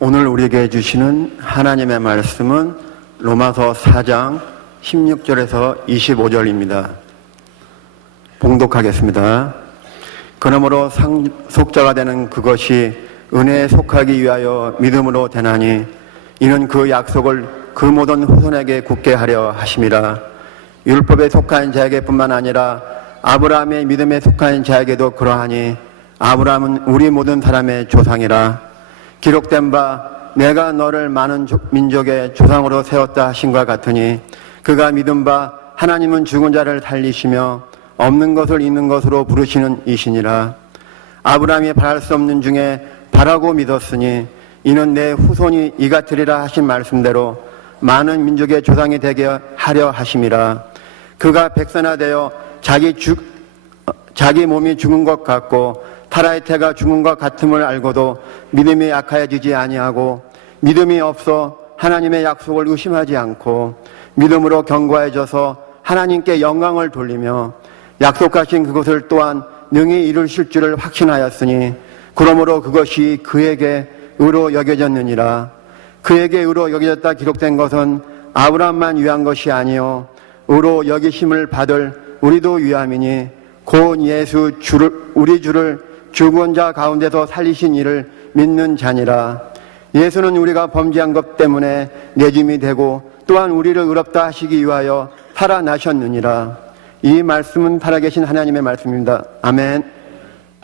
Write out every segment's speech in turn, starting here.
오늘 우리에게 주시는 하나님의 말씀은 로마서 4장 16절에서 25절입니다. 봉독하겠습니다. 그러므로 상속자가 되는 그것이 은혜에 속하기 위하여 믿음으로 되나니 이는 그 약속을 그 모든 후손에게 굳게 하려 하심이라. 율법에 속한 자에게뿐만 아니라 아브라함의 믿음에 속한 자에게도 그러하니 아브라함은 우리 모든 사람의 조상이라. 기록된 바 내가 너를 많은 민족의 조상으로 세웠다 하신과 같으니 그가 믿은 바 하나님은 죽은 자를 살리시며 없는 것을 있는 것으로 부르시는 이시니라. 아브라함이 바랄 수 없는 중에 바라고 믿었으니 이는 내 후손이 이같으리라 하신 말씀대로 많은 민족의 조상이 되게 하려 하심이라. 그가 백선화되어 자기 몸이 죽은 것 같고 타라의 태가 죽은 것 같음을 알고도 믿음이 약하여지지 아니하고 믿음이 없어 하나님의 약속을 의심하지 않고 믿음으로 견고해져서 하나님께 영광을 돌리며 약속하신 그것을 또한 능히 이루실 줄을 확신하였으니 그러므로 그것이 그에게 의로 여겨졌느니라. 그에게 의로 여겨졌다 기록된 것은 아브라함만 위한 것이 아니요 의로 여기심을 받을 우리도 위함이니 곧 예수 우리 주를 죽은 자 가운데서 살리신 이를 믿는 자니라. 예수는 우리가 범죄한 것 때문에 내짐이 되고 또한 우리를 의롭다 하시기 위하여 살아나셨느니라. 이 말씀은 살아계신 하나님의 말씀입니다. 아멘.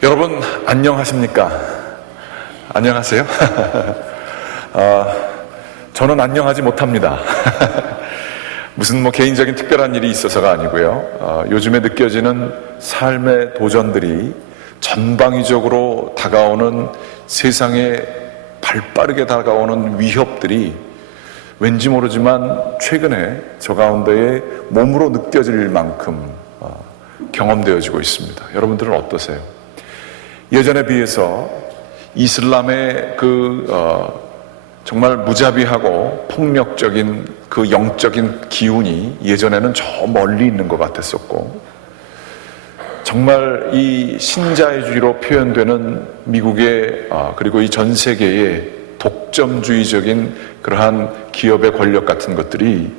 여러분 안녕하십니까? 안녕하세요? 저는 안녕하지 못합니다. 무슨 개인적인 특별한 일이 있어서가 아니고요. 요즘에 느껴지는 삶의 도전들이 전방위적으로 다가오는 세상에 발빠르게 다가오는 위협들이 왠지 모르지만 최근에 저 가운데에 몸으로 느껴질 만큼 경험되어지고 있습니다. 여러분들은 어떠세요? 예전에 비해서 이슬람의 정말 무자비하고 폭력적인 그 영적인 기운이 예전에는 저 멀리 있는 것 같았었고 정말 이 신자유주의로 표현되는 미국의 그리고 이 전 세계의 독점주의적인 그러한 기업의 권력 같은 것들이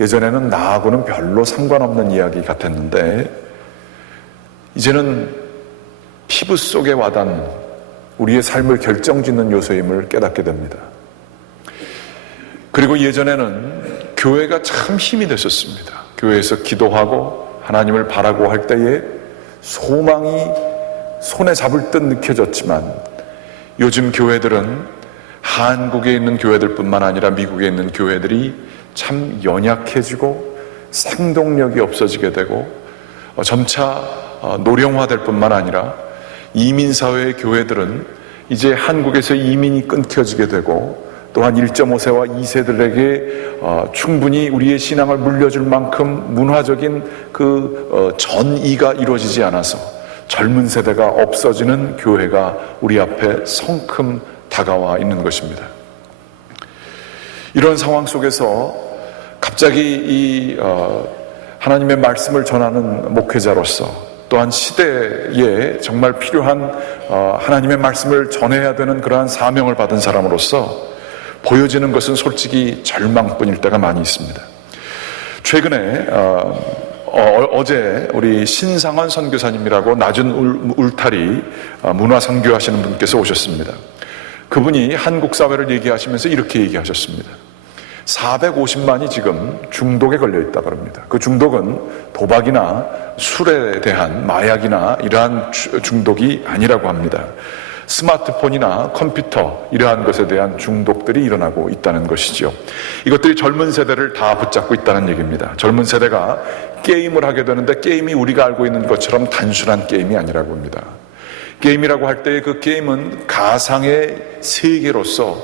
예전에는 나하고는 별로 상관없는 이야기 같았는데 이제는 피부 속에 와닿는 우리의 삶을 결정짓는 요소임을 깨닫게 됩니다. 그리고 예전에는 교회가 참 힘이 됐었습니다. 교회에서 기도하고 하나님을 바라고 할 때에 소망이 손에 잡을 듯 느껴졌지만 요즘 교회들은 한국에 있는 교회들뿐만 아니라 미국에 있는 교회들이 참 연약해지고 생동력이 없어지게 되고 점차 노령화될 뿐만 아니라 이민사회의 교회들은 이제 한국에서 이민이 끊겨지게 되고 또한 1.5세와 2세들에게 충분히 우리의 신앙을 물려줄 만큼 문화적인 전이가 이루어지지 않아서 젊은 세대가 없어지는 교회가 우리 앞에 성큼 다가와 있는 것입니다. 이런 상황 속에서 갑자기 하나님의 말씀을 전하는 목회자로서 또한 시대에 정말 필요한 하나님의 말씀을 전해야 되는 그러한 사명을 받은 사람으로서 보여지는 것은 솔직히 절망뿐일 때가 많이 있습니다. 최근에 어제 우리 신상원 선교사님이라고 낮은 울타리 문화선교하시는 분께서 오셨습니다. 그분이 한국 사회를 얘기하시면서 이렇게 얘기하셨습니다. 450만이 지금 중독에 걸려 있다고 합니다. 그 중독은 도박이나 술에 대한 마약이나 이러한 중독이 아니라고 합니다. 스마트폰이나 컴퓨터 이러한 것에 대한 중독들이 일어나고 있다는 것이죠. 이것들이 젊은 세대를 다 붙잡고 있다는 얘기입니다. 젊은 세대가 게임을 하게 되는데 게임이 우리가 알고 있는 것처럼 단순한 게임이 아니라고 합니다. 게임이라고 할 때 그 게임은 가상의 세계로서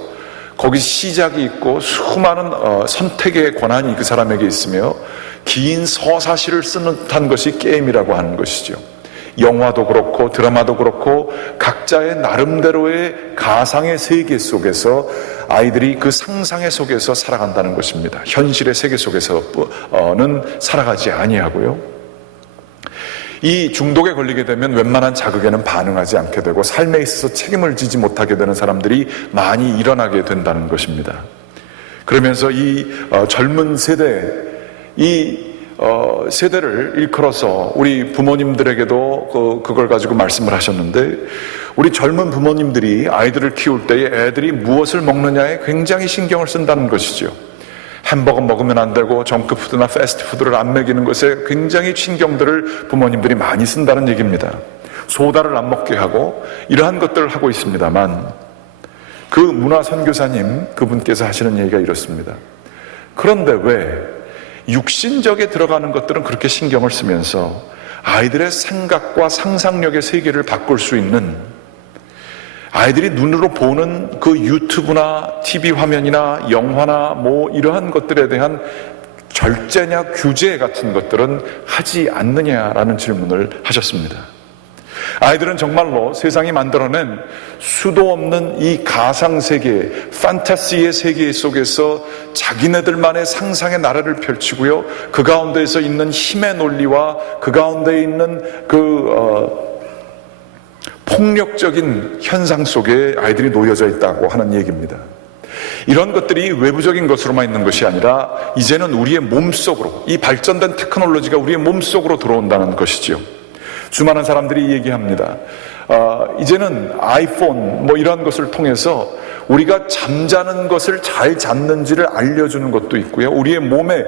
거기 시작이 있고 수많은 선택의 권한이 그 사람에게 있으며 긴 서사시를 쓰는 듯한 것이 게임이라고 하는 것이죠. 영화도 그렇고 드라마도 그렇고 각자의 나름대로의 가상의 세계 속에서 아이들이 그 상상의 속에서 살아간다는 것입니다. 현실의 세계 속에서는 살아가지 아니하고요. 이 중독에 걸리게 되면 웬만한 자극에는 반응하지 않게 되고 삶에 있어서 책임을 지지 못하게 되는 사람들이 많이 일어나게 된다는 것입니다. 그러면서 이 젊은 세대, 세대를 일컬어서 우리 부모님들에게도 그걸 가지고 말씀을 하셨는데, 우리 젊은 부모님들이 아이들을 키울 때에 애들이 무엇을 먹느냐에 굉장히 신경을 쓴다는 것이죠. 햄버거 먹으면 안 되고 정크푸드나 패스트푸드를 안 먹이는 것에 굉장히 신경들을 부모님들이 많이 쓴다는 얘기입니다. 소다를 안 먹게 하고 이러한 것들을 하고 있습니다만, 그 문화선교사님 그분께서 하시는 얘기가 이렇습니다. 그런데 왜 육신적에 들어가는 것들은 그렇게 신경을 쓰면서 아이들의 생각과 상상력의 세계를 바꿀 수 있는, 아이들이 눈으로 보는 그 유튜브나 TV 화면이나 영화나 이러한 것들에 대한 절제냐 규제 같은 것들은 하지 않느냐라는 질문을 하셨습니다. 아이들은 정말로 세상이 만들어낸 수도 없는 이 가상세계, 판타시의 세계 속에서 자기네들만의 상상의 나라를 펼치고요, 그 가운데에서 있는 힘의 논리와 그 가운데 있는 폭력적인 현상 속에 아이들이 놓여져 있다고 하는 얘기입니다. 이런 것들이 외부적인 것으로만 있는 것이 아니라 이제는 우리의 몸속으로, 이 발전된 테크놀로지가 우리의 몸속으로 들어온다는 것이죠. 수많은 사람들이 얘기합니다. 이제는 아이폰 이런 것을 통해서 우리가 잠자는 것을 잘 잤는지를 알려주는 것도 있고요, 우리의 몸의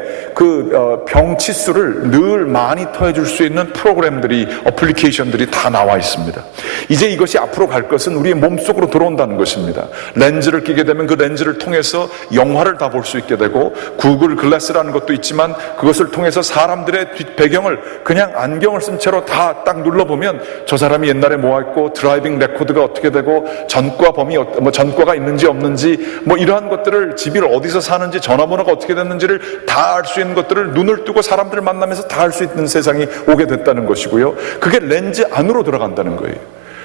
병치수를 늘 마니터해 줄 수 있는 프로그램들이, 어플리케이션들이 다 나와 있습니다. 이제 이것이 앞으로 갈 것은 우리의 몸속으로 들어온다는 것입니다. 렌즈를 끼게 되면 그 렌즈를 통해서 영화를 다 볼 수 있게 되고, 구글 글래스라는 것도 있지만 그것을 통해서 사람들의 뒷배경을 그냥 안경을 쓴 채로 다 딱 눌러보면 저 사람이 옛날에 뭐 했고, 드라이빙 레코드가 어떻게 되고, 전과가 있는지 없는지, 이러한 것들을, 집을 어디서 사는지, 전화번호가 어떻게 됐는지를 다 알 수 있는 것들을 눈을 뜨고 사람들을 만나면서 다 알 수 있는 세상이 오게 됐다는 것이고요, 그게 렌즈 안으로 들어간다는 거예요.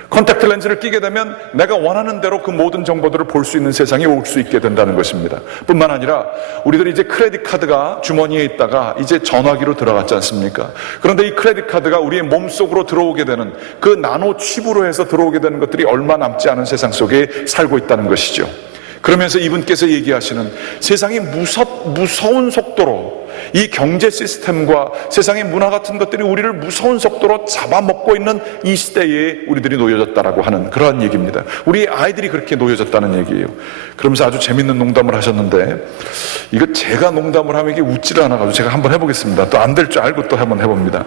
컨택트 렌즈를 끼게 되면 내가 원하는 대로 그 모든 정보들을 볼 수 있는 세상이 올 수 있게 된다는 것입니다. 뿐만 아니라 우리들이 이제 크레딧 카드가 주머니에 있다가 이제 전화기로 들어갔지 않습니까? 그런데 이 크레딧 카드가 우리의 몸속으로 들어오게 되는, 그 나노 칩으로 해서 들어오게 되는 것들이 얼마 남지 않은 세상 속에 살고 있다는 것이죠. 그러면서 이분께서 얘기하시는 세상이 무서운 속도로, 이 경제 시스템과 세상의 문화 같은 것들이 우리를 무서운 속도로 잡아먹고 있는 이 시대에 우리들이 놓여졌다라고 하는 그러한 얘기입니다. 우리 아이들이 그렇게 놓여졌다는 얘기예요. 그러면서 아주 재밌는 농담을 하셨는데, 이거 제가 농담을 하면 이게 웃지를 않아가지고 제가 한번 해보겠습니다. 또 안 될 줄 알고 또 한번 해봅니다.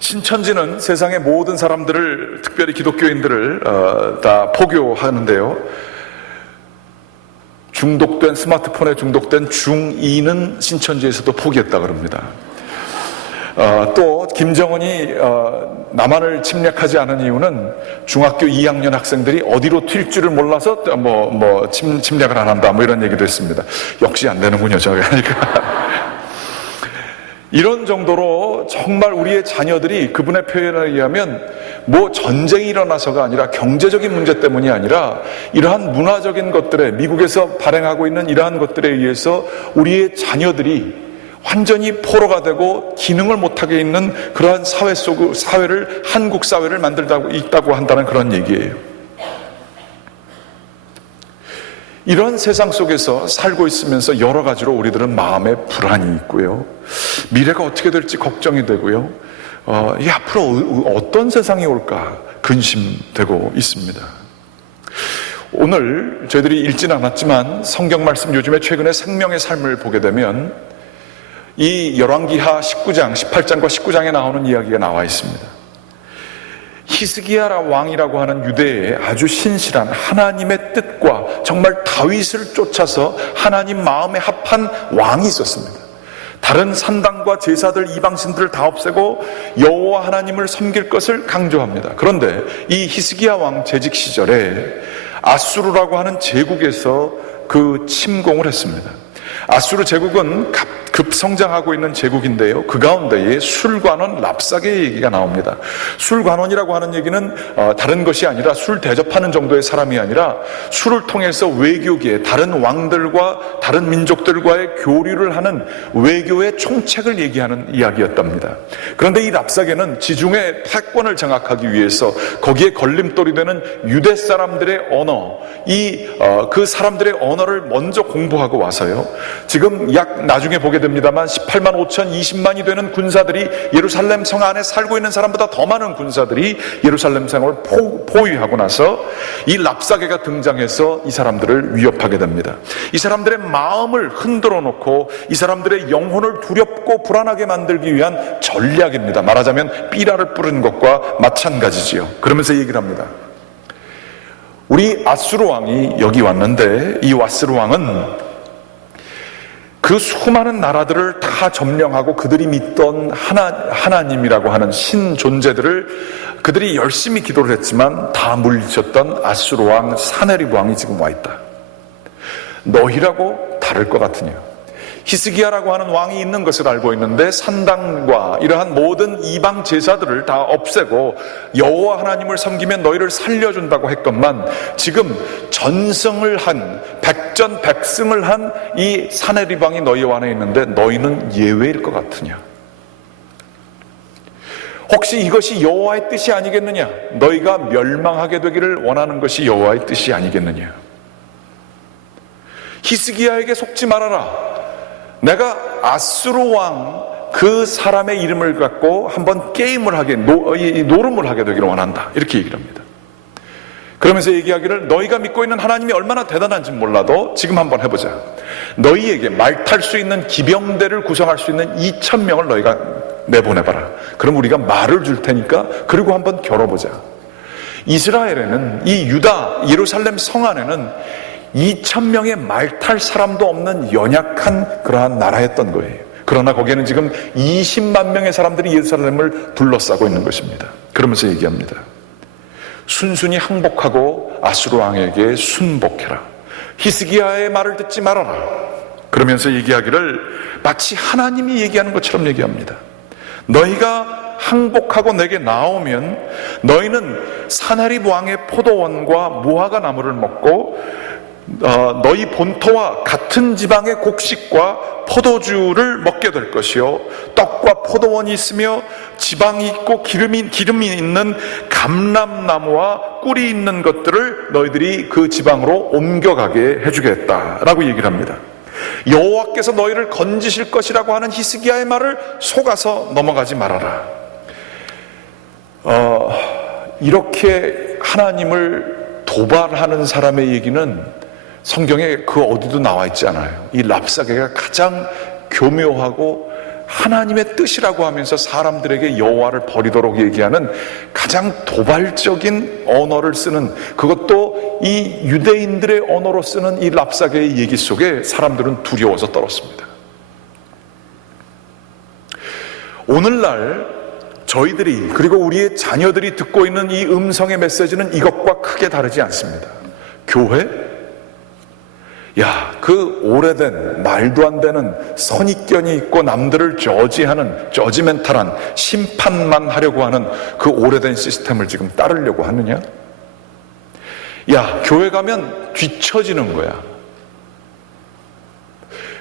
신천지는 세상의 모든 사람들을, 특별히 기독교인들을 다 포교하는데요, 스마트폰에 중독된 중2는 신천지에서도 포기했다 그럽니다. 또 김정은이 남한을 침략하지 않은 이유는 중학교 2학년 학생들이 어디로 튈 줄을 몰라서 침략을 안 한다, 이런 얘기도 했습니다. 역시 안 되는군요, 저가 하니까. 이런 정도로 정말 우리의 자녀들이, 그분의 표현에 의하면 전쟁이 일어나서가 아니라, 경제적인 문제 때문이 아니라, 이러한 문화적인 것들에, 미국에서 발행하고 있는 이러한 것들에 의해서 우리의 자녀들이 완전히 포로가 되고 기능을 못하게 있는 그러한 사회를, 한국 사회를 만들고 있다고 한다는 그런 얘기예요. 이런 세상 속에서 살고 있으면서 여러 가지로 우리들은 마음에 불안이 있고요, 미래가 어떻게 될지 걱정이 되고요, 앞으로 어떤 세상이 올까 근심되고 있습니다. 오늘 저희들이 읽지는 않았지만 성경 말씀, 요즘에 최근에 생명의 삶을 보게 되면 이 열왕기하 19장, 18장과 19장에 나오는 이야기가 나와 있습니다. 히스기야 왕이라고 하는 유대의 아주 신실한 하나님의 뜻과 정말 다윗을 쫓아서 하나님 마음에 합한 왕이 있었습니다. 다른 산당과 제사들, 이방신들을 다 없애고 여호와 하나님을 섬길 것을 강조합니다. 그런데 이 히스기야 왕 재직 시절에 아수르라고 하는 제국에서 그 침공을 했습니다. 아수르 제국은 급성장하고 있는 제국인데요. 그 가운데에 술관원 랍사게의 얘기가 나옵니다. 술관원이라고 하는 얘기는 다른 것이 아니라 술 대접하는 정도의 사람이 아니라 술을 통해서 외교계, 다른 왕들과 다른 민족들과의 교류를 하는 외교의 총책을 얘기하는 이야기였답니다. 그런데 이 랍사게는 지중해 패권을 장악하기 위해서 거기에 걸림돌이 되는 유대 사람들의 언어, 그 사람들의 언어를 먼저 공부하고 와서요. 지금 나중에 보게 됩니다만 18만 5천 20만이 되는 군사들이 예루살렘 성 안에 살고 있는 사람보다 더 많은 군사들이 예루살렘 성을 포위하고 나서 이 랍사게가 등장해서 이 사람들을 위협하게 됩니다. 이 사람들의 마음을 흔들어 놓고 이 사람들의 영혼을 두렵고 불안하게 만들기 위한 전략입니다. 말하자면 삐라를 뿌리는 것과 마찬가지지요. 그러면서 얘기를 합니다. 우리 아수르 왕이 여기 왔는데 이 아수르 왕은 그 수많은 나라들을 다 점령하고 그들이 믿던 하나님이라고 하는 신 존재들을 그들이 열심히 기도를 했지만 다 물리쳤던 아수르 왕 사네립 왕이 지금 와 있다. 너희라고 다를 것 같으냐. 히스기야라고 하는 왕이 있는 것을 알고 있는데 산당과 이러한 모든 이방 제사들을 다 없애고 여호와 하나님을 섬기면 너희를 살려준다고 했건만 지금 전승을 한 백전백승을 한 이 사네립 왕이 너희 안에 있는데 너희는 예외일 것 같으냐. 혹시 이것이 여호와의 뜻이 아니겠느냐. 너희가 멸망하게 되기를 원하는 것이 여호와의 뜻이 아니겠느냐. 히스기야에게 속지 말아라. 내가 아수르 왕 그 사람의 이름을 갖고 한번 게임을 하게 노름을 하게 되기를 원한다. 이렇게 얘기를 합니다. 그러면서 얘기하기를 너희가 믿고 있는 하나님이 얼마나 대단한지 몰라도 지금 한번 해보자. 너희에게 말 탈 수 있는 기병대를 구성할 수 있는 2,000명을 너희가 내보내봐라. 그럼 우리가 말을 줄 테니까 그리고 한번 겨뤄보자. 이스라엘에는 이 유다 예루살렘 성 안에는 2,000명의 말 탈 사람도 없는 연약한 그러한 나라였던 거예요. 그러나 거기에는 지금 20만 명의 사람들이 예루살렘을 둘러싸고 있는 것입니다. 그러면서 얘기합니다. 순순히 항복하고 아수르 왕에게 순복해라. 히스기야의 말을 듣지 말아라. 그러면서 얘기하기를 마치 하나님이 얘기하는 것처럼 얘기합니다. 너희가 항복하고 내게 나오면 너희는 사네립 왕의 포도원과 무화과 나무를 먹고 너희 본토와 같은 지방의 곡식과 포도주를 먹게 될 것이요 떡과 포도원이 있으며 지방이 있고 기름이 있는 감람나무와 꿀이 있는 것들을 너희들이 그 지방으로 옮겨가게 해주겠다라고 얘기를 합니다. 여호와께서 너희를 건지실 것이라고 하는 히스기야의 말을 속아서 넘어가지 말아라. 이렇게 하나님을 도발하는 사람의 얘기는 성경에 그 어디도 나와 있지 않아요. 이 랍사게가 가장 교묘하고 하나님의 뜻이라고 하면서 사람들에게 여호와를 버리도록 얘기하는 가장 도발적인 언어를 쓰는, 그것도 이 유대인들의 언어로 쓰는 이 랍사게의 얘기 속에 사람들은 두려워서 떨었습니다. 오늘날 저희들이 그리고 우리의 자녀들이 듣고 있는 이 음성의 메시지는 이것과 크게 다르지 않습니다. 교회? 야, 그 오래된 말도 안 되는 선입견이 있고 남들을 저지하는 저지멘탈한 심판만 하려고 하는 그 오래된 시스템을 지금 따르려고 하느냐? 야, 교회 가면 뒤처지는 거야.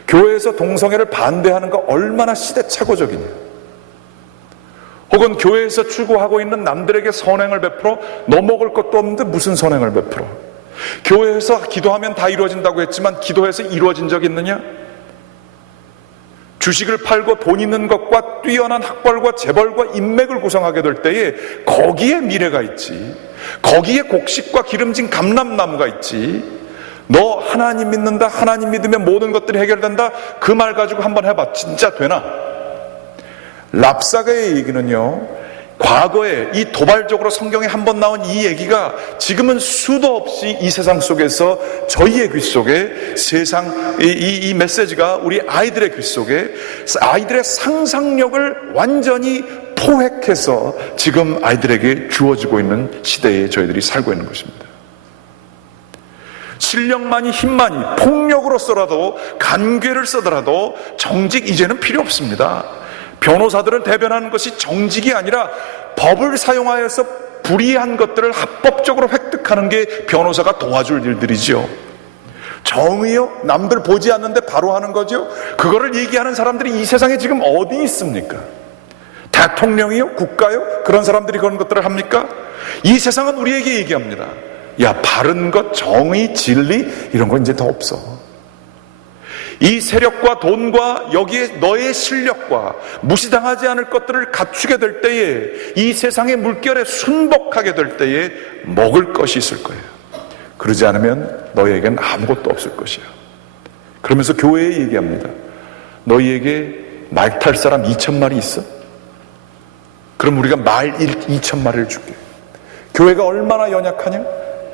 교회에서 동성애를 반대하는 거 얼마나 시대착오적이냐. 혹은 교회에서 추구하고 있는 남들에게 선행을 베풀어 너 먹을 것도 없는데 무슨 선행을 베풀어. 교회에서 기도하면 다 이루어진다고 했지만 기도해서 이루어진 적 있느냐? 주식을 팔고 돈 있는 것과 뛰어난 학벌과 재벌과 인맥을 구성하게 될 때에 거기에 미래가 있지. 거기에 곡식과 기름진 감람나무가 있지. 너 하나님 믿는다, 하나님 믿으면 모든 것들이 해결된다, 그 말 가지고 한번 해봐. 진짜 되나? 랍사게의 얘기는요, 과거에 이 도발적으로 성경에 한번 나온 이 얘기가 지금은 수도 없이 이 세상 속에서 저희의 귀 속에 이 메시지가 우리 아이들의 귀 속에 아이들의 상상력을 완전히 포획해서 지금 아이들에게 주어지고 있는 시대에 저희들이 살고 있는 것입니다. 실력만이 힘만이 폭력으로 써라도 간괴를 쓰더라도 정직 이제는 필요 없습니다. 변호사들은 대변하는 것이 정직이 아니라 법을 사용하여서 불이한 것들을 합법적으로 획득하는 게 변호사가 도와줄 일들이지요. 정의요? 남들 보지 않는데 바로 하는 거죠. 그거를 얘기하는 사람들이 이 세상에 지금 어디 있습니까? 대통령이요? 국가요? 그런 사람들이 그런 것들을 합니까? 이 세상은 우리에게 얘기합니다. 야, 바른 것, 정의, 진리 이런 건 이제 더 없어. 이 세력과 돈과 여기에 너의 실력과 무시당하지 않을 것들을 갖추게 될 때에, 이 세상의 물결에 순복하게 될 때에 먹을 것이 있을 거예요. 그러지 않으면 너희에겐 아무것도 없을 것이야. 그러면서 교회에 얘기합니다. 너희에게 말 탈 사람 2,000마리 있어? 그럼 우리가 말 2,000마리를 줄게. 교회가 얼마나 연약하냐?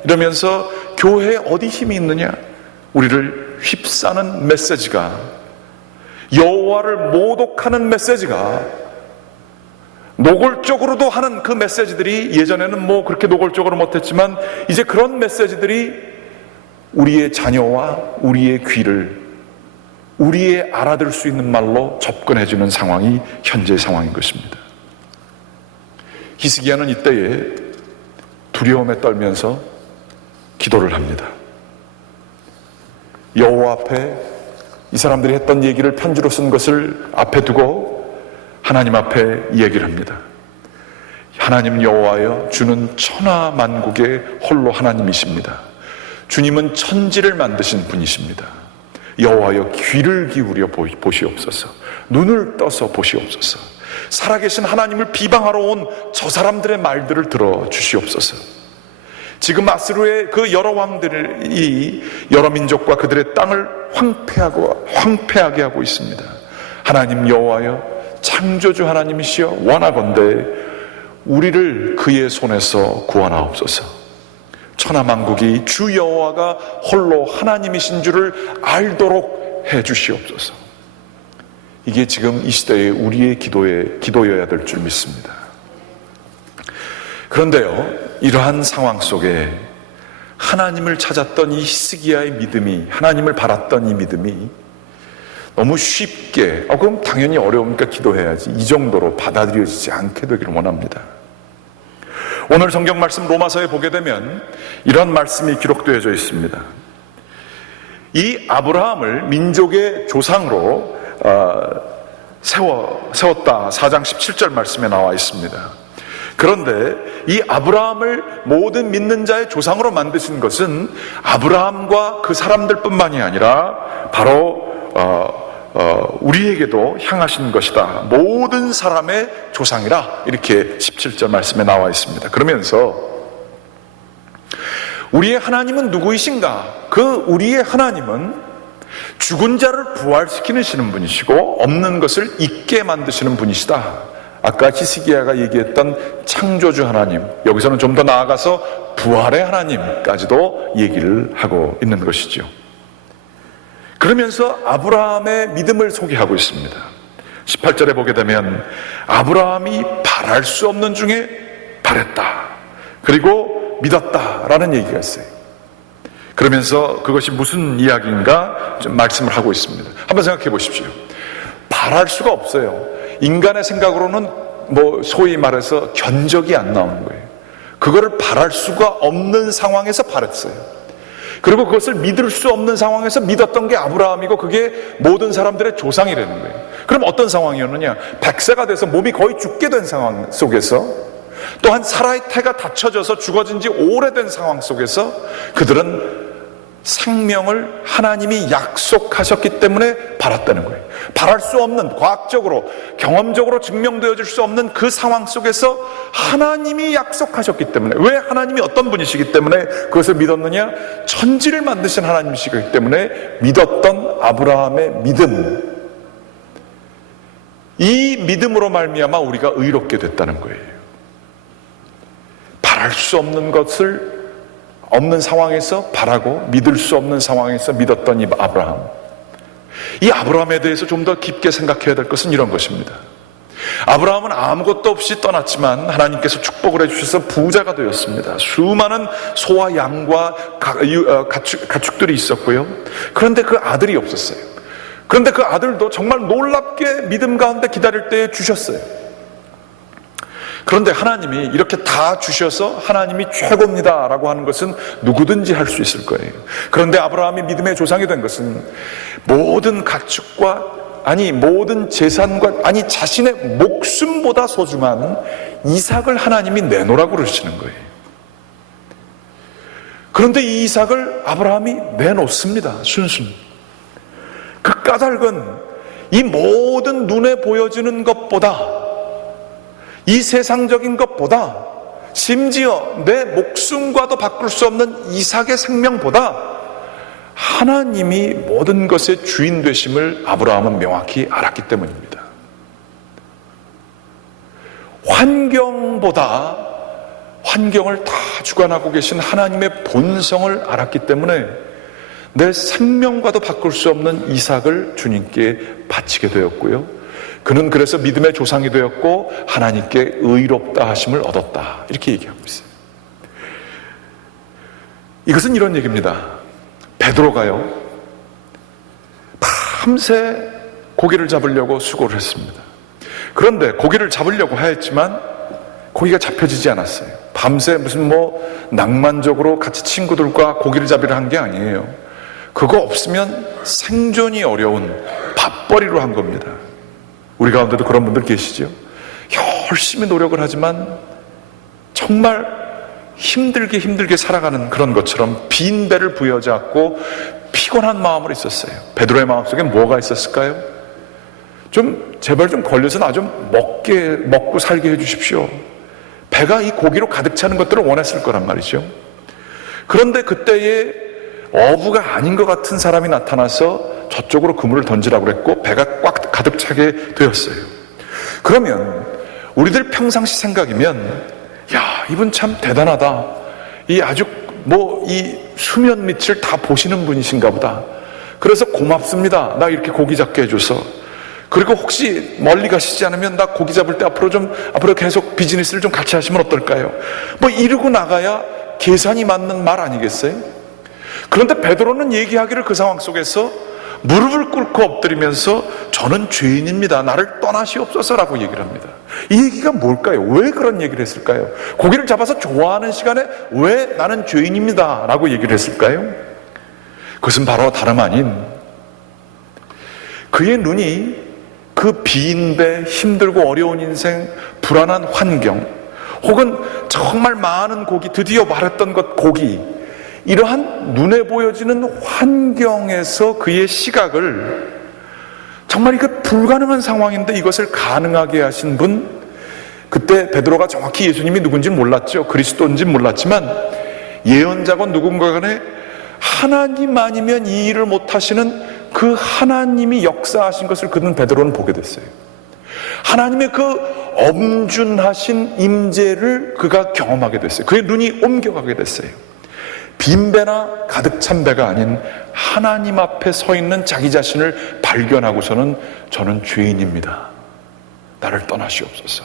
이러면서 교회에 어디 힘이 있느냐? 우리를 휩싸는 메시지가, 여호와를 모독하는 메시지가, 노골적으로도 하는 그 메시지들이, 예전에는 뭐 그렇게 노골적으로 못했지만 이제 그런 메시지들이 우리의 자녀와 우리의 귀를, 우리의 알아들 수 있는 말로 접근해주는 상황이 현재의 상황인 것입니다. 히스기야는 이때에 두려움에 떨면서 기도를 합니다. 여호와 앞에 이 사람들이 했던 얘기를 편지로 쓴 것을 앞에 두고 하나님 앞에 얘기를 합니다. 하나님 여호와여, 주는 천하 만국의 홀로 하나님이십니다. 주님은 천지를 만드신 분이십니다. 여호와여, 귀를 기울여 보시옵소서. 눈을 떠서 보시옵소서. 살아계신 하나님을 비방하러 온 저 사람들의 말들을 들어 주시옵소서. 지금 아스루의 그 여러 왕들이 여러 민족과 그들의 땅을 황폐하게 하고 있습니다. 하나님 여호와여, 창조주 하나님이시여, 원하건대 우리를 그의 손에서 구원하옵소서. 천하만국이 주 여호와가 홀로 하나님이신 줄을 알도록 해 주시옵소서. 이게 지금 이 시대의 우리의 기도여야 될 줄 믿습니다. 그런데요, 이러한 상황 속에 하나님을 찾았던 이 히스기야의 믿음이, 하나님을 바랐던 이 믿음이 너무 쉽게, 그럼 당연히 어려우니까 기도해야지, 이 정도로 받아들여지지 않게 되기를 원합니다. 오늘 성경 말씀 로마서에 보게 되면 이런 말씀이 기록되어져 있습니다. 이 아브라함을 민족의 조상으로 세웠다. 4장 17절 말씀에 나와 있습니다. 그런데 이 아브라함을 모든 믿는 자의 조상으로 만드신 것은 아브라함과 그 사람들뿐만이 아니라 바로 우리에게도 향하신 것이다. 모든 사람의 조상이라, 이렇게 17절 말씀에 나와 있습니다. 그러면서 우리의 하나님은 누구이신가? 그 우리의 하나님은 죽은 자를 부활시키시는 분이시고 없는 것을 있게 만드시는 분이시다. 아까 히스기야가 얘기했던 창조주 하나님, 여기서는 좀 더 나아가서 부활의 하나님까지도 얘기를 하고 있는 것이죠. 그러면서 아브라함의 믿음을 소개하고 있습니다. 18절에 보게 되면 아브라함이 바랄 수 없는 중에 바랬다, 그리고 믿었다라는 얘기가 있어요. 그러면서 그것이 무슨 이야기인가 좀 말씀을 하고 있습니다. 한번 생각해 보십시오. 바랄 수가 없어요. 인간의 생각으로는 소위 말해서 견적이 안 나오는 거예요. 그거를 바랄 수가 없는 상황에서 바랬어요. 그리고 그것을 믿을 수 없는 상황에서 믿었던 게 아브라함이고, 그게 모든 사람들의 조상이라는 거예요. 그럼 어떤 상황이었느냐? 100세가 돼서 몸이 거의 죽게 된 상황 속에서, 또한 사라의 태가 닫혀져서 죽어진 지 오래된 상황 속에서 그들은 생명을 하나님이 약속하셨기 때문에 바랐다는 거예요. 바랄 수 없는, 과학적으로 경험적으로 증명되어질 수 없는 그 상황 속에서 하나님이 약속하셨기 때문에, 왜 하나님이 어떤 분이시기 때문에 그것을 믿었느냐? 천지를 만드신 하나님이시기 때문에 믿었던 아브라함의 믿음, 이 믿음으로 말미암아 우리가 의롭게 됐다는 거예요. 바랄 수 없는 것을 없는 상황에서 바라고, 믿을 수 없는 상황에서 믿었던 이 아브라함. 이 아브라함에 대해서 좀 더 깊게 생각해야 될 것은 이런 것입니다. 아브라함은 아무것도 없이 떠났지만 하나님께서 축복을 해주셔서 부자가 되었습니다. 수많은 소와 양과 가축들이 있었고요. 그런데 그 아들이 없었어요. 그런데 그 아들도 정말 놀랍게 믿음 가운데 기다릴 때에 주셨어요. 그런데 하나님이 이렇게 다 주셔서 하나님이 최고입니다 라고 하는 것은 누구든지 할 수 있을 거예요. 그런데 아브라함이 믿음의 조상이 된 것은 모든 가축과 모든 재산과 자신의 목숨보다 소중한 이삭을 하나님이 내놓으라고 그러시는 거예요. 그런데 이 이삭을 아브라함이 내놓습니다. 순순히. 그 까닭은 이 모든 눈에 보여지는 것보다, 이 세상적인 것보다, 심지어 내 목숨과도 바꿀 수 없는 이삭의 생명보다 하나님이 모든 것의 주인 되심을 아브라함은 명확히 알았기 때문입니다. 환경을 다 주관하고 계신 하나님의 본성을 알았기 때문에 내 생명과도 바꿀 수 없는 이삭을 주님께 바치게 되었고요. 그는 그래서 믿음의 조상이 되었고 하나님께 의롭다 하심을 얻었다. 이렇게 얘기하고 있어요. 이것은 이런 얘기입니다. 베드로가요, 밤새 고기를 잡으려고 수고를 했습니다. 그런데 고기를 잡으려고 하였지만 고기가 잡혀지지 않았어요. 밤새 무슨 낭만적으로 같이 친구들과 고기를 잡으려 한 게 아니에요. 그거 없으면 생존이 어려운 밥벌이로 한 겁니다. 우리 가운데도 그런 분들 계시죠? 열심히 노력을 하지만 정말 힘들게 살아가는 그런 것처럼 빈 배를 부여잡고 피곤한 마음으로 있었어요. 베드로의 마음속에 뭐가 있었을까요? 제발 걸려서 나 좀 먹고 살게 해주십시오. 배가 이 고기로 가득 차는 것들을 원했을 거란 말이죠. 그런데 그때에 어부가 아닌 것 같은 사람이 나타나서 저쪽으로 그물을 던지라고 그랬고 배가 꽉 가득 차게 되었어요. 그러면 우리들 평상시 생각이면, 야, 이분 참 대단하다. 이 수면 밑을 다 보시는 분이신가 보다. 그래서 고맙습니다. 나 이렇게 고기 잡게 해줘서. 그리고 혹시 멀리 가시지 않으면 나 고기 잡을 때 앞으로 계속 비즈니스를 좀 같이 하시면 어떨까요? 이러고 나가야 계산이 맞는 말 아니겠어요? 그런데 베드로는 얘기하기를 그 상황 속에서 무릎을 꿇고 엎드리면서 저는 죄인입니다. 나를 떠나시옵소서라고 얘기를 합니다. 이 얘기가 뭘까요? 왜 그런 얘기를 했을까요? 고기를 잡아서 좋아하는 시간에 왜 나는 죄인입니다 라고 얘기를 했을까요? 그것은 바로 다름 아닌 그의 눈이 그 빈 배, 힘들고 어려운 인생, 불안한 환경, 혹은 정말 많은 고기, 드디어 말했던 것 고기, 이러한 눈에 보여지는 환경에서 그의 시각을, 정말 이거 불가능한 상황인데 이것을 가능하게 하신 분, 그때 베드로가 정확히 예수님이 누군지 몰랐죠. 그리스도인지 몰랐지만 예언자건 누군가 간에 하나님 아니면 이 일을 못하시는 그 하나님이 역사하신 것을 그는 베드로는 보게 됐어요. 하나님의 그 엄준하신 임재를 그가 경험하게 됐어요. 그의 눈이 옮겨가게 됐어요. 빈 배나 가득 찬 배가 아닌 하나님 앞에 서 있는 자기 자신을 발견하고서는 저는 죄인입니다. 나를 떠나시옵소서.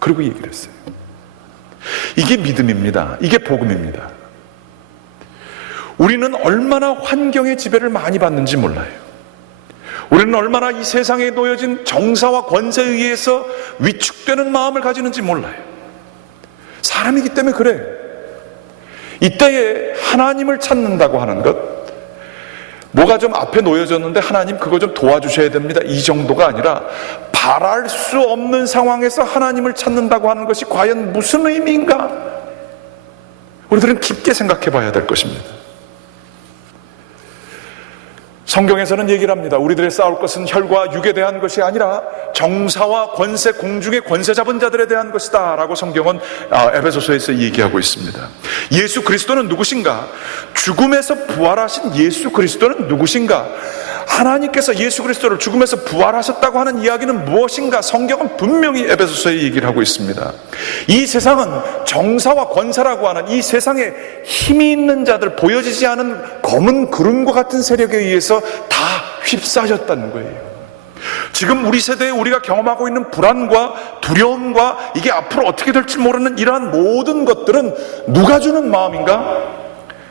그리고 얘기를 했어요. 이게 믿음입니다. 이게 복음입니다. 우리는 얼마나 환경의 지배를 많이 받는지 몰라요. 우리는 얼마나 이 세상에 놓여진 정사와 권세에 의해서 위축되는 마음을 가지는지 몰라요. 사람이기 때문에 그래요. 이때에 하나님을 찾는다고 하는 것, 뭐가 좀 앞에 놓여졌는데 하나님 그거 좀 도와주셔야 됩니다, 이 정도가 아니라 바랄 수 없는 상황에서 하나님을 찾는다고 하는 것이 과연 무슨 의미인가? 우리들은 깊게 생각해 봐야 될 것입니다. 성경에서는 얘기를 합니다. 우리들의 싸울 것은 혈과 육에 대한 것이 아니라 정사와 권세, 공중의 권세 잡은 자들에 대한 것이다 라고 성경은 에베소서에서 얘기하고 있습니다. 예수 그리스도는 누구신가? 죽음에서 부활하신 예수 그리스도는 누구신가? 하나님께서 예수 그리스도를 죽음에서 부활하셨다고 하는 이야기는 무엇인가? 성경은 분명히 에베소서에 얘기를 하고 있습니다. 이 세상은 정사와 권세라고 하는 이 세상에 힘이 있는 자들, 보여지지 않은 검은 구름과 같은 세력에 의해서 다 휩싸였다는 거예요. 지금 우리 세대에 우리가 경험하고 있는 불안과 두려움과 이게 앞으로 어떻게 될지 모르는 이러한 모든 것들은 누가 주는 마음인가?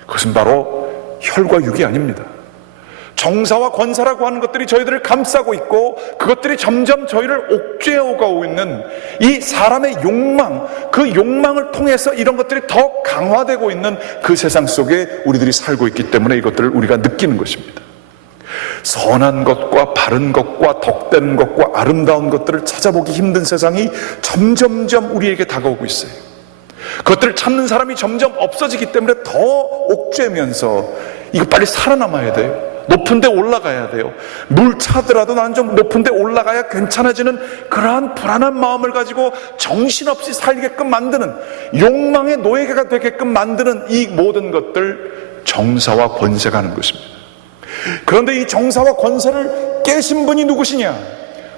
그것은 바로 혈과 육이 아닙니다. 정사와 권사라고 하는 것들이 저희들을 감싸고 있고 그것들이 점점 저희를 옥죄어가고 있는 이 사람의 욕망, 그 욕망을 통해서 이런 것들이 더 강화되고 있는 그 세상 속에 우리들이 살고 있기 때문에 이것들을 우리가 느끼는 것입니다. 선한 것과 바른 것과 덕된 것과 아름다운 것들을 찾아보기 힘든 세상이 점점점 우리에게 다가오고 있어요. 그것들을 찾는 사람이 점점 없어지기 때문에 더 옥죄면서 이거 빨리 살아남아야 돼요. 높은 데 올라가야 돼요. 물 차더라도 나는 좀 높은 데 올라가야 괜찮아지는 그러한 불안한 마음을 가지고 정신없이 살게끔 만드는, 욕망의 노예가 되게끔 만드는 이 모든 것들, 정사와 권세가 하는 것입니다. 그런데 이 정사와 권세를 깨신 분이 누구시냐?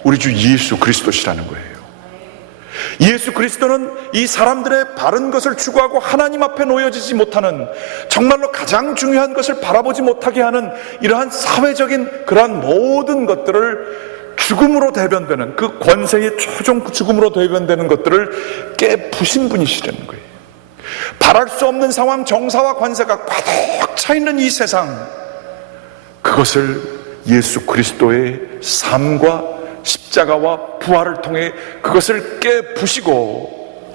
우리 주 예수 그리스도시라는 거예요. 예수 그리스도는 이 사람들의 바른 것을 추구하고 하나님 앞에 놓여지지 못하는, 정말로 가장 중요한 것을 바라보지 못하게 하는 이러한 사회적인 그러한 모든 것들을 죽음으로 대변되는, 그 권세의 최종 죽음으로 대변되는 것들을 깨부신 분이시라는 거예요. 바랄 수 없는 상황, 정사와 권세가 꽉 차 있는 이 세상, 그것을 예수 그리스도의 삶과 십자가와 부활을 통해 그것을 깨부시고,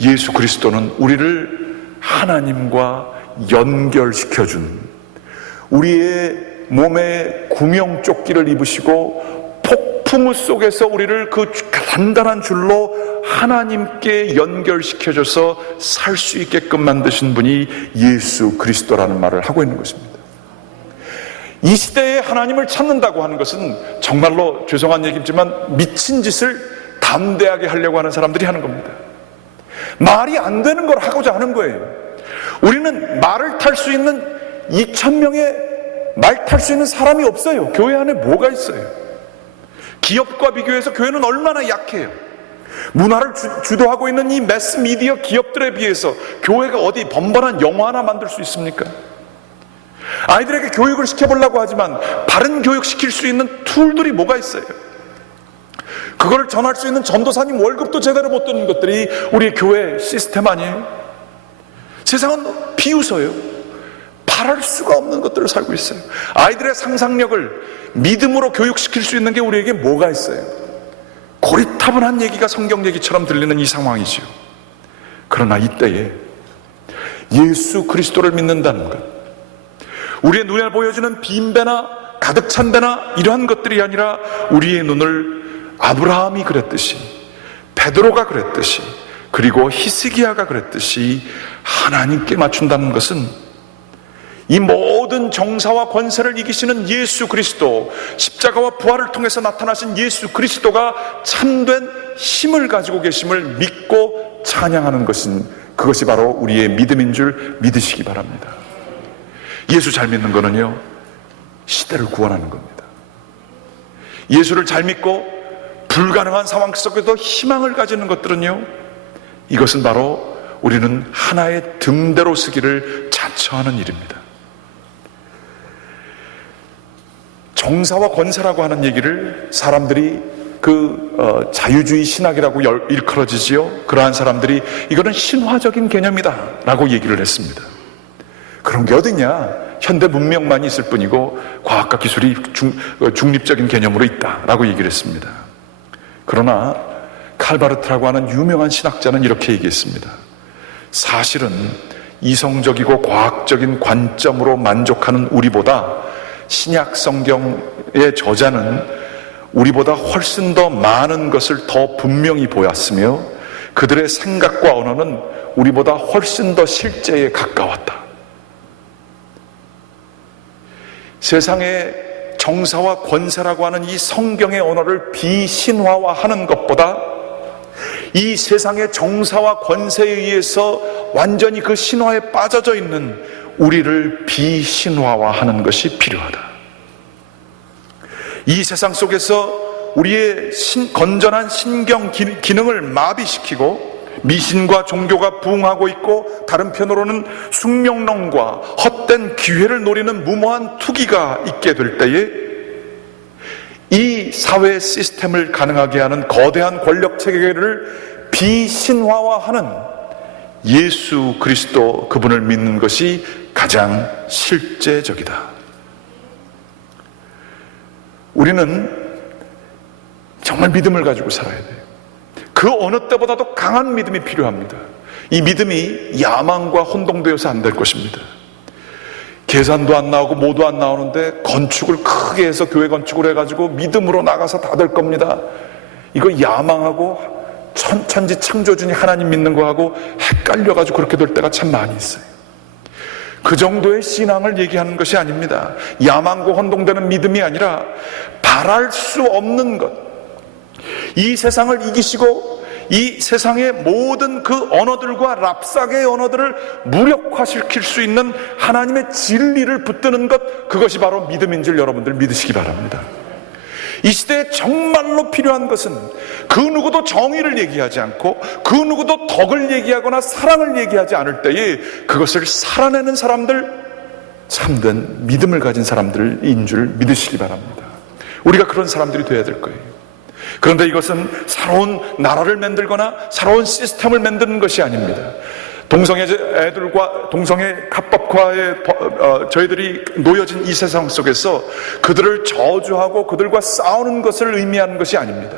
예수 그리스도는 우리를 하나님과 연결시켜준, 우리의 몸에 구명조끼를 입으시고 폭풍우 속에서 우리를 그 단단한 줄로 하나님께 연결시켜줘서 살 수 있게끔 만드신 분이 예수 그리스도라는 말을 하고 있는 것입니다. 이 시대에 하나님을 찾는다고 하는 것은 정말로 죄송한 얘기지만 미친 짓을 담대하게 하려고 하는 사람들이 하는 겁니다. 말이 안 되는 걸 하고자 하는 거예요. 우리는 말을 탈 수 있는 2,000명의 말 탈 수 있는 사람이 없어요. 교회 안에 뭐가 있어요? 기업과 비교해서 교회는 얼마나 약해요. 문화를 주도하고 있는 이 매스미디어 기업들에 비해서 교회가 어디 번번한 영화 하나 만들 수 있습니까? 아이들에게 교육을 시켜보려고 하지만 바른 교육 시킬 수 있는 툴들이 뭐가 있어요? 그걸 전할 수 있는 전도사님 월급도 제대로 못 듣는 것들이 우리 교회 시스템 아니에요? 세상은 비웃어요. 바랄 수가 없는 것들을 살고 있어요. 아이들의 상상력을 믿음으로 교육시킬 수 있는 게 우리에게 뭐가 있어요? 고리타분한 얘기가 성경 얘기처럼 들리는 이 상황이죠. 그러나 이때에 예수 그리스도를 믿는다는 것, 우리의 눈에 보여지는 빈배나 가득 찬 배나 이러한 것들이 아니라 우리의 눈을 아브라함이 그랬듯이, 베드로가 그랬듯이, 그리고 히스기야가 그랬듯이 하나님께 맞춘다는 것은 이 모든 정사와 권세를 이기시는 예수 그리스도, 십자가와 부활을 통해서 나타나신 예수 그리스도가 참된 힘을 가지고 계심을 믿고 찬양하는 것은, 그것이 바로 우리의 믿음인 줄 믿으시기 바랍니다. 예수 잘 믿는 거는요, 시대를 구원하는 겁니다. 예수를 잘 믿고 불가능한 상황 속에도 희망을 가지는 것들은요, 이것은 바로 우리는 하나의 등대로 서기를 자처하는 일입니다. 정사와 권세라고 하는 얘기를 사람들이 자유주의 신학이라고 일컬어지지요. 그러한 사람들이 이거는 신화적인 개념이다 라고 얘기를 했습니다. 그런 게 어디냐? 현대 문명만 있을 뿐이고 과학과 기술이 중립적인 개념으로 있다라고 얘기를 했습니다. 그러나 칼바르트라고 하는 유명한 신학자는 이렇게 얘기했습니다. 사실은 이성적이고 과학적인 관점으로 만족하는 우리보다 신약 성경의 저자는 우리보다 훨씬 더 많은 것을 더 분명히 보았으며 그들의 생각과 언어는 우리보다 훨씬 더 실제에 가까웠다. 세상의 정사와 권세라고 하는 이 성경의 언어를 비신화화하는 것보다 이 세상의 정사와 권세에 의해서 완전히 그 신화에 빠져져 있는 우리를 비신화화하는 것이 필요하다. 이 세상 속에서 우리의 건전한 신경 기능을 마비시키고 미신과 종교가 부흥하고 있고, 다른 편으로는 숙명론과 헛된 기회를 노리는 무모한 투기가 있게 될 때에 이 사회 시스템을 가능하게 하는 거대한 권력 체계를 비신화화하는 예수 그리스도 그분을 믿는 것이 가장 실제적이다. 우리는 정말 믿음을 가지고 살아야 돼요. 그 어느 때보다도 강한 믿음이 필요합니다. 이 믿음이 야망과 혼동되어서 안 될 것입니다. 계산도 안 나오고 뭐도 안 나오는데 건축을 크게 해서 교회 건축을 해가지고 믿음으로 나가서 다 될 겁니다. 이거 야망하고 천지 창조주니 하나님 믿는 거하고 헷갈려가지고 그렇게 될 때가 참 많이 있어요. 그 정도의 신앙을 얘기하는 것이 아닙니다. 야망과 혼동되는 믿음이 아니라 바랄 수 없는 것, 이 세상을 이기시고 이 세상의 모든 그 언어들과 랍사계의 언어들을 무력화시킬 수 있는 하나님의 진리를 붙드는 것, 그것이 바로 믿음인 줄 여러분들 믿으시기 바랍니다. 이 시대에 정말로 필요한 것은 그 누구도 정의를 얘기하지 않고 그 누구도 덕을 얘기하거나 사랑을 얘기하지 않을 때에 그것을 살아내는 사람들, 참된 믿음을 가진 사람들인 줄 믿으시기 바랍니다. 우리가 그런 사람들이 되어야 될 거예요. 그런데 이것은 새로운 나라를 만들거나 새로운 시스템을 만드는 것이 아닙니다. 동성애 애들과 동성애 합법화에 저희들이 놓여진 이 세상 속에서 그들을 저주하고 그들과 싸우는 것을 의미하는 것이 아닙니다.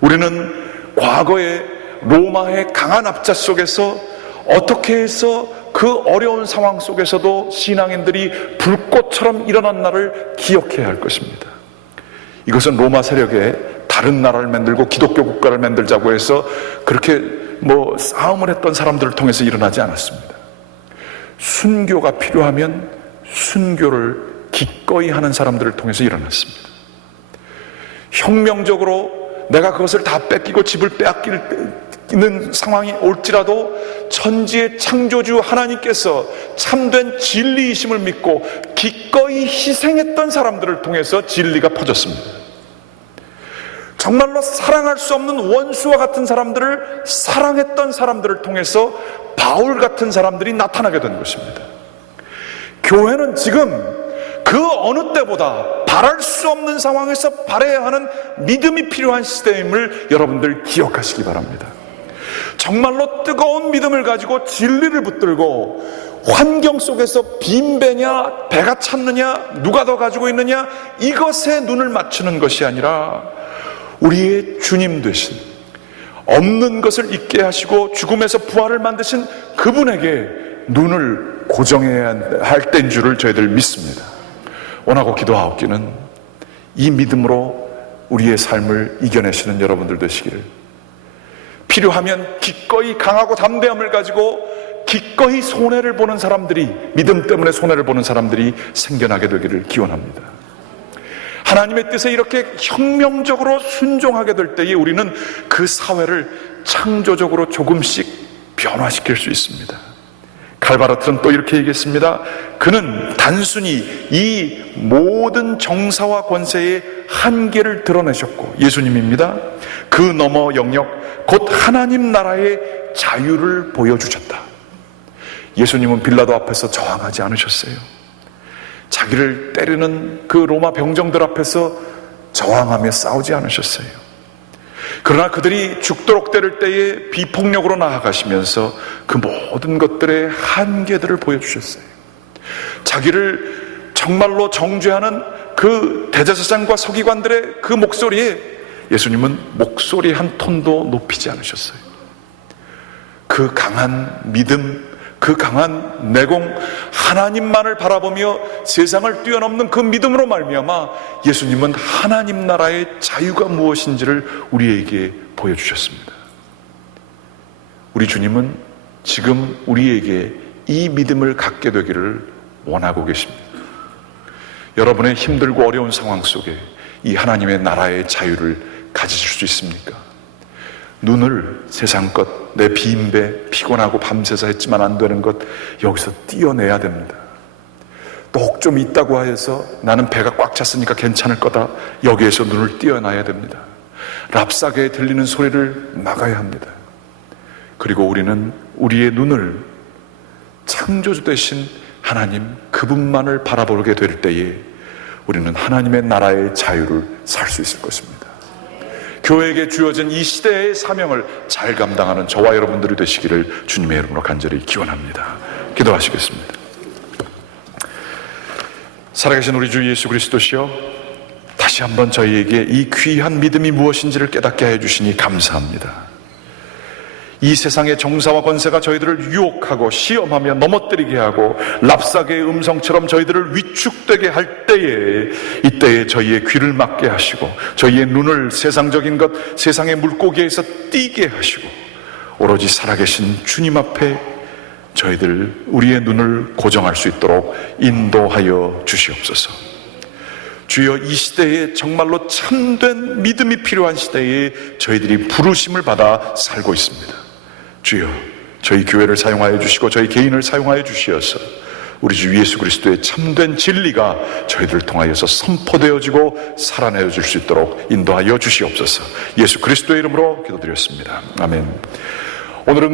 우리는 과거의 로마의 강한 압제 속에서 어떻게 해서 그 어려운 상황 속에서도 신앙인들이 불꽃처럼 일어난 날을 기억해야 할 것입니다. 이것은 로마 세력에 다른 나라를 만들고 기독교 국가를 만들자고 해서 그렇게 싸움을 했던 사람들을 통해서 일어나지 않았습니다. 순교가 필요하면 순교를 기꺼이 하는 사람들을 통해서 일어났습니다. 혁명적으로 내가 그것을 다 뺏기고 집을 빼앗기는 상황이 올지라도 천지의 창조주 하나님께서 참된 진리이심을 믿고 기꺼이 희생했던 사람들을 통해서 진리가 퍼졌습니다. 정말로 사랑할 수 없는 원수와 같은 사람들을 사랑했던 사람들을 통해서 바울 같은 사람들이 나타나게 된 것입니다. 교회는 지금 그 어느 때보다 바랄 수 없는 상황에서 바라야 하는 믿음이 필요한 시대임을 여러분들 기억하시기 바랍니다. 정말로 뜨거운 믿음을 가지고 진리를 붙들고 환경 속에서 빈배냐 배가 찼느냐 누가 더 가지고 있느냐 이것에 눈을 맞추는 것이 아니라 우리의 주님 되신 없는 것을 있게 하시고 죽음에서 부활을 만드신 그분에게 눈을 고정해야 할 때인 줄을 저희들 믿습니다. 원하고 기도하옵기는 이 믿음으로 우리의 삶을 이겨내시는 여러분들 되시기를, 필요하면 기꺼이 강하고 담대함을 가지고 기꺼이 손해를 보는 사람들이, 믿음 때문에 손해를 보는 사람들이 생겨나게 되기를 기원합니다. 하나님의 뜻에 이렇게 혁명적으로 순종하게 될 때에 우리는 그 사회를 창조적으로 조금씩 변화시킬 수 있습니다. 칼바르트는 또 이렇게 얘기했습니다. 그는 단순히 이 모든 정사와 권세의 한계를 드러내셨고, 예수님입니다. 그 너머 영역 곧 하나님 나라의 자유를 보여주셨다. 예수님은 빌라도 앞에서 저항하지 않으셨어요. 자기를 때리는 그 로마 병정들 앞에서 저항하며 싸우지 않으셨어요. 그러나 그들이 죽도록 때릴 때에 비폭력으로 나아가시면서 그 모든 것들의 한계들을 보여주셨어요. 자기를 정말로 정죄하는 그 대제사장과 서기관들의 그 목소리에 예수님은 목소리 한 톤도 높이지 않으셨어요. 그 강한 믿음, 그 강한 내공, 하나님만을 바라보며 세상을 뛰어넘는 그 믿음으로 말미암아 예수님은 하나님 나라의 자유가 무엇인지를 우리에게 보여주셨습니다. 우리 주님은 지금 우리에게 이 믿음을 갖게 되기를 원하고 계십니다. 여러분의 힘들고 어려운 상황 속에 이 하나님의 나라의 자유를 가지실 수 있습니까? 눈을 세상 것, 내 빈배, 피곤하고 밤새서 했지만 안 되는 것, 여기서 띄어내야 됩니다. 또 좀 있다고 해서 나는 배가 꽉 찼으니까 괜찮을 거다, 여기에서 눈을 띄어놔야 됩니다. 랍사계에 들리는 소리를 막아야 합니다. 그리고 우리는 우리의 눈을 창조주 되신 하나님 그분만을 바라보게 될 때에 우리는 하나님의 나라의 자유를 살 수 있을 것입니다. 교회에게 주어진 이 시대의 사명을 잘 감당하는 저와 여러분들이 되시기를 주님의 이름으로 간절히 기원합니다. 기도하시겠습니다. 살아계신 우리 주 예수 그리스도시여, 다시 한번 저희에게 이 귀한 믿음이 무엇인지를 깨닫게 해주시니 감사합니다. 이 세상의 정사와 권세가 저희들을 유혹하고 시험하며 넘어뜨리게 하고 랍사계의 음성처럼 저희들을 위축되게 할 때에, 이때에 저희의 귀를 막게 하시고 저희의 눈을 세상적인 것, 세상의 물고기에서 띄게 하시고 오로지 살아계신 주님 앞에 우리의 눈을 고정할 수 있도록 인도하여 주시옵소서. 주여, 이 시대에 정말로 참된 믿음이 필요한 시대에 저희들이 부르심을 받아 살고 있습니다. 주여, 저희 교회를 사용하여 주시고 저희 개인을 사용하여 주시어서 우리 주 예수 그리스도의 참된 진리가 저희들을 통하여서 선포되어지고 살아내어질 수 있도록 인도하여 주시옵소서. 예수 그리스도의 이름으로 기도드렸습니다. 아멘. 오늘은